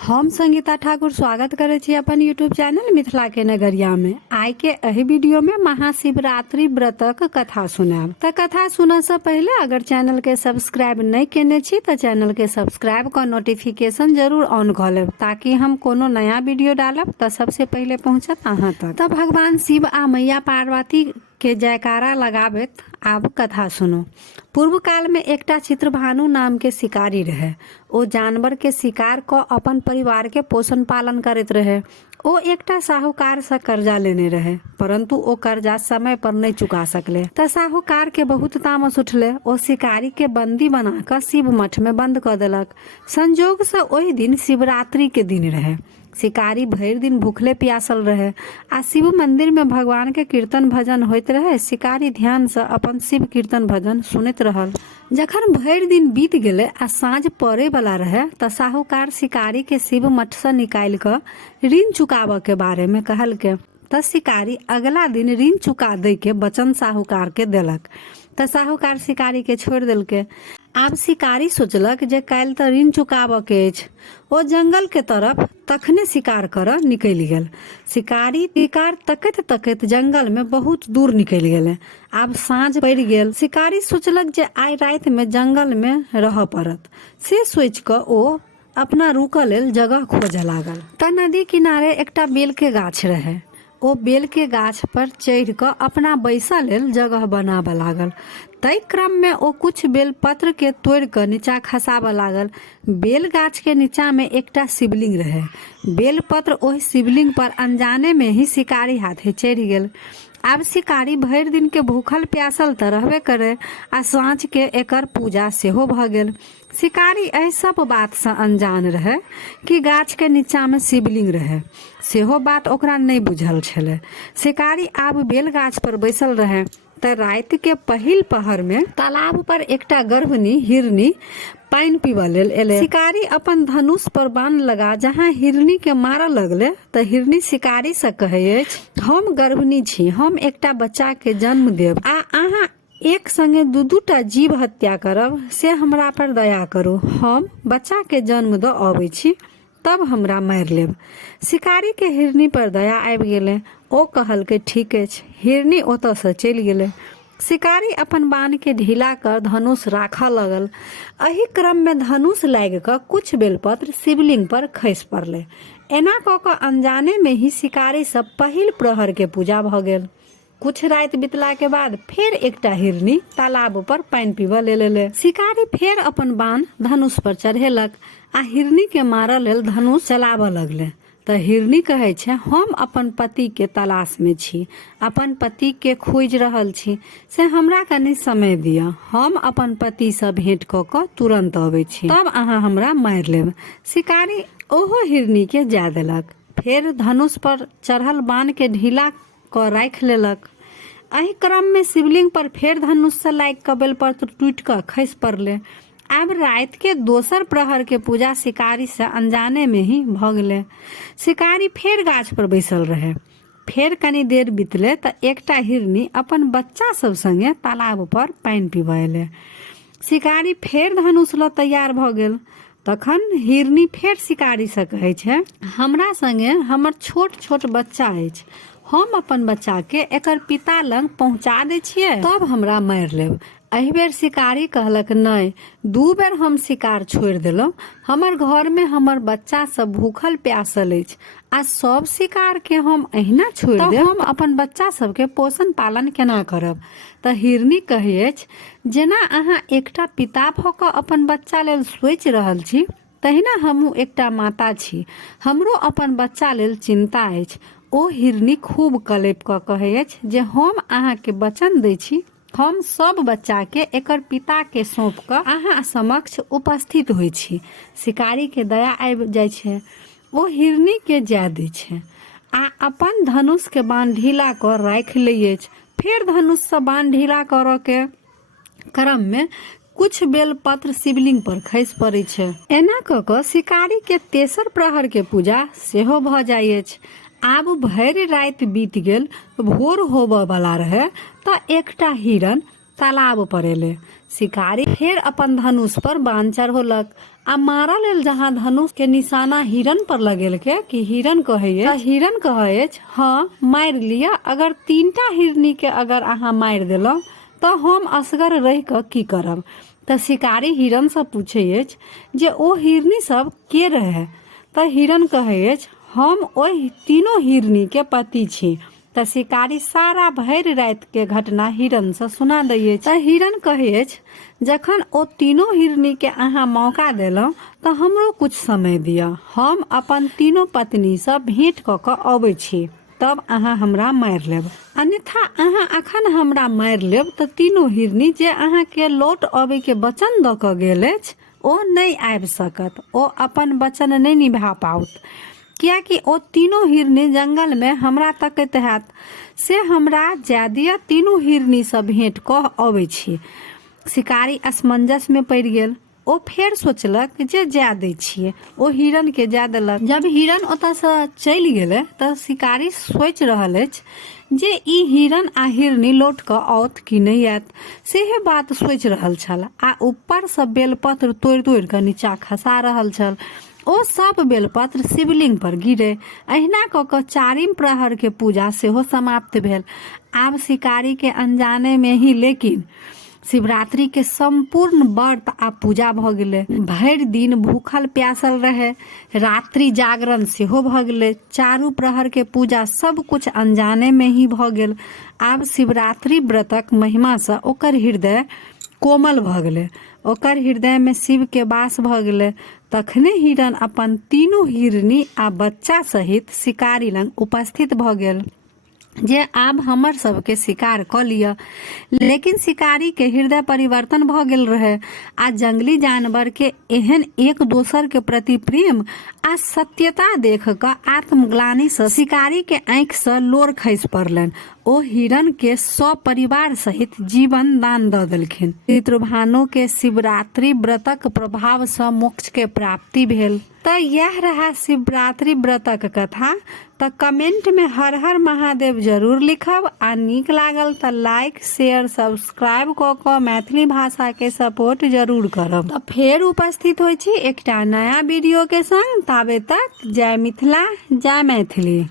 हम संगीता ठाकुर स्वागत करे छी अपन यूट्यूब चैनल मिथिला के नगरिया में। आइ के एहि वीडियो में महाशिवरात्रि व्रतक कथा सुनाब। त कथा सुनने से पहले अगर चैनल के सब्सक्राइब नहीं केने छी त चैनल के सब्सक्राइब कर नोटिफिकेशन जरूर ऑन कर लेब ताकि हम कोनो नया वीडियो डालब त सबसे पहले पहुंचत अहां तक। त भगवान शिव आ मैया पार्वती के जयकारा लगाबैत आब कथा सुनो। पूर्व काल में एकटा चित्रभानु नाम के शिकारी रहे। ओ जानवर के शिकार क अपन परिवार के पोषण पालन करैत रहे। ओ एकटा साहूकार से कर्जा लेने रहे, परंतु ओ कर्जा समय पर नहीं चुका सकले। त साहूकार के बहुत तामस उठले। ओ शिकारी के बंदी बनाकर शिव मठ में बंद कर देलक। संजोग से ओहि दिन शिवरात्रि के दिन रहे। शिकारी भर दिन भूखले प्यासल रहे आ शिव मंदिर में भगवान के कीर्तन भजन होइत रहे। शिकारी ध्यान से अपन शिव कीर्तन भजन सुनैत रहल। जखन भर दिन बीत गेले आ साँझ पड़े वाला रहे त साहूकार शिकारी के शिव मठ से निकाल कर ऋण चुकाव के बारे में कहलके। त शिकारी अगला दिन ऋण चुका दे के वचन साहूकार के देलक। त साहूकार शिकारी के छोड़ दिलके। आब शिकारी सोचलक जे काल्हि त ऋण चुकाव के अछि। ओ जंगल के तरफ तखने शिकार कर निकलि गेल। शिकारी शिकार तकैत तकैत जंगल में बहुत दूर निकलि गेले। आब साँझ पड़ि गेल। शिकारी सोचलक जे आइ रात में जंगल में रह पड़त। से सोचि क ओ अपना रुकऽ लेल जगह खोजऽ लागल। त नदी किनारे एकटा बेल के गाछ रहे। ओ बेल के गाछ पर चढ़ क अपना बैसा लेल जगह बनाबऽ लागल। तय क्रम में ओ कुछ बेल पत्र के तोड़ क नीचा खसाबऽ लागल। बेल गाछ के नीचा में एकटा शिवलिंग रहे। बेल पत्र ओहि शिवलिंग पर अनजाने में ही शिकारी हाथे चढ़ि गेल। आब शिकारी भर दिन के भूखल प्यासल त रहबे करे आ साँझ के एकर पूजा सेहो भ गेल। शिकारी एहि सब बात से अनजान रहे कि गाछ के नीचा में शिवलिंग रहे। सेहो बात ओकरा नहीं बुझल छले। शिकारी आब बेल गाछ पर बैसल रहे त रात के पहिल पहर में तालाब पर एकटा गर्भनी हिरनी पानी पीबऽ लेल एले। शिकारी अपन धनुष पर बाण लगा जहाँ हिरनी के मारऽ लगले त हिरनी शिकारी से कहे अछि, हम गर्भनी छी, हम एकटा बच्चा के जन्म देब आ अहाँ एक संगे दू दूटा जीव हत्या करब, से हमरा पर दया करू। हम बच्चा के जन्म द अबै छी, तब हमरा मारि लेब। शिकारी के हिरनी पर दया आबि गेले। ओ कहलकै ठीक अछि। हिरनी ओतऽ से चलि गेले। शिकारी अपन बाण के ढीला कर धनुष राखऽ लगल। एहि क्रम में धनुष लागि क कुछ बेलपत्र शिवलिंग पर खसि पड़ले। एना क क अनजाने में ही शिकारी सब पहिल प्रहर के पूजा भ गेल। कुछ रात बितला के बाद फिर एकटा हिरनी तालाब पर पानी पीबऽ लेल एले। शिकारी फिर अपन बाण धनुष पर चढ़ेलक आ हिरनी के मारऽ लेल धनुष चलाबऽ लगले। त हिरनी कहे छै, हम अपन पति के तलाश में छी, अपन पति के खोज रहल छी, से हमरा कनी समय दिअ। हम अपन पति से भेंट क क तुरंत अबै छी, तब अहाँ हमरा मारि लेब। शिकारी ओहो हिरनी के जाय देलक। फिर धनुष पर चढ़ल बाण के ढीला क राखि लेलक। एहि क्रम में शिवलिंग पर फेर धनुष से लागि क बेलपत्र टूटि क खसि पड़ले। आब रात के दोसर प्रहर के पूजा शिकारी से अनजाने में ही भ गेले। शिकारी फेर गाछ पर बैसल रहे। फेर कनी देर बीतले त एकटा हिरनी अपन बच्चा सब संगे तालाब पर पानी पीबऽ एले। शिकारी फेर धनुष ल तैयार भ गेल। तखन हिरनी फेर शिकारी से कहे छै, हमरा संगे हमर छोट छोट बच्चा अछि, हम अपन बच्चा के एकर पिता लंग पहुंचा दै छियै, तब हमरा मारि लेब। एहि बेर शिकारी कहलक, नहीं, दू बेर हम शिकार छोड़ देलहुं। हमर घर में हमर बच्चा सब भूखल प्यासल अछि आ सब शिकार के हम अहिना छोड़ देब, हम अपन बच्चा सब के पोषण पालन केना करब। त हिरनी कहे अछि, जेना अहाँ एकटा पिता भ क अपन बच्चा लेल सोचि रहल छी, तहिना हमहूँ एकटा माता छी, हमरो अपन बच्चा लेल चिंता अछि। ओ हिरनी खूब कलपि क कहे अछि जे हम अहाँ के वचन दै छी, हम सब बच्चा के एकर पिता के सौंप क अहाँ समक्ष उपस्थित होइ छी। शिकारी के दया आबि जाय छै। ओ हिरनी के जाय दै छै आ अपन धनुष के बाण ढीला क राखि लै अछि। फिर धनुष से बाण ढीला करऽ के क्रम में कुछ बेल पत्र शिवलिंग पर खसि पड़ै छै। एना क क शिकारी के तेसर प्रहर के पूजा सेहो भ जाय अछि। आब भरि राति बीत गेल। भोर होबऽ वाला रहे त एकटा हिरन तालाब पर एले। शिकारी फेर अपन धनुष पर बाण चढ़ौलक आ मारऽ लेल जहाँ धनुष के निशाना हिरन पर लगेलके कि हिरन कहे हाँ मार लिया, अगर 3टा हिरनी के अगर अहाँ मार देलहुँ तो हम असगर रह कऽ की करब। तऽ शिकारी हिरन से पूछे जे ओ हिरनी सब के रहे। तऽ हिरन कहे हम ओहि तीनों हिरनी के पति छी। तऽ शिकारी सारा भरि रात के घटना हिरन से सुना दैये। तऽ हिरन कहे जखन ओ तीनों हिरनी के अहाँ मौका देलहुँ तऽ हमरो कुछ समय दिअ, हम अपन तीनों पत्नी से भेंट कऽ कऽ अबै छी, तब अहाँ हमरा मार लेब। अन्यथा अहाँ अखन हमरा मार लेब तऽ तीनों हिरनी जे अहाँ के लौट अबै के वचन दऽ कऽ गेल अछि ओ नहीं आबि सकत, ओ अपन वचन नहीं निभा पाओत, कियाकि ओ तीनों हिरनी जंगल में हमरा तकैत हैत से हमरा जाय दिअ, तीनों हिरनी से भेंट कऽ अबै छी। शिकारी असमंजस में पड़ गेल। ओ फेर सोचलक जे जाय दै छियै, ओ हिरन के जाय देलक। जब हिरन ओतऽ से चलि गेलै तऽ शिकारी सोचि रहल अछि जे ई हिरन आ हिरनी लौट कऽ आओत कि नहीं आयत, सेहे बात सोचि रहल छल आ ऊपर से बेलपत्र तोड़ि तोड़ि कऽ नीचा खसा रहल छल। ओ सब बेलपत्र शिवलिंग पर गिरे। अहिना कऽ कऽ 4म प्रहर के पूजा सेहो समाप्त भेल। आब शिकारी के अनजाने में ही लेकिन शिवरात्रि के संपूर्ण व्रत आ पूजा भ गेलै। भरि दिन भूखल प्यासल रहे, रात्रि जागरण सेहो भ गेलै, 4 प्रहर के पूजा सब कुछ अनजाने में ही भ गेल। आब शिवरात्रि व्रतक महिमा से ओकर हृदय कोमल भ गेलै, ओकर हृदय में शिव के वास भ गेलै। तखने हिरन अपन तीनों हिरनी आ बच्चा सहित शिकारी लंग उपस्थित भ गेल जे आब हमर सबके शिकार क लिया। लेकिन शिकारी के हृदय परिवर्तन भ गेल रहे आ जंगली जानवर के एहन एक दोसर के प्रति प्रेम आ सत्यता देख कऽ आत्मग्लानि से शिकारी के आंखि से लोर खसि पड़लनि। ओ हिरन के सपरिवार सहित जीवन दान दऽ देलखिन। पितृभानु के शिवरात्रि व्रतक प्रभाव से मोक्ष के प्राप्ति भेल। तऽ यह रहा शिवरात्रि व्रतक कथा। तऽ कमेंट में हर हर महादेव जरूर लिखब आ नीक लागल तऽ लाइक शेयर सब्सक्राइब कऽ कऽ मैथिली भाषा के सपोर्ट जरूर करब। तऽ फेर उपस्थित होइ छी एकटा नया वीडियो के संग। ताबे तक जय मिथिला जय मैथिली।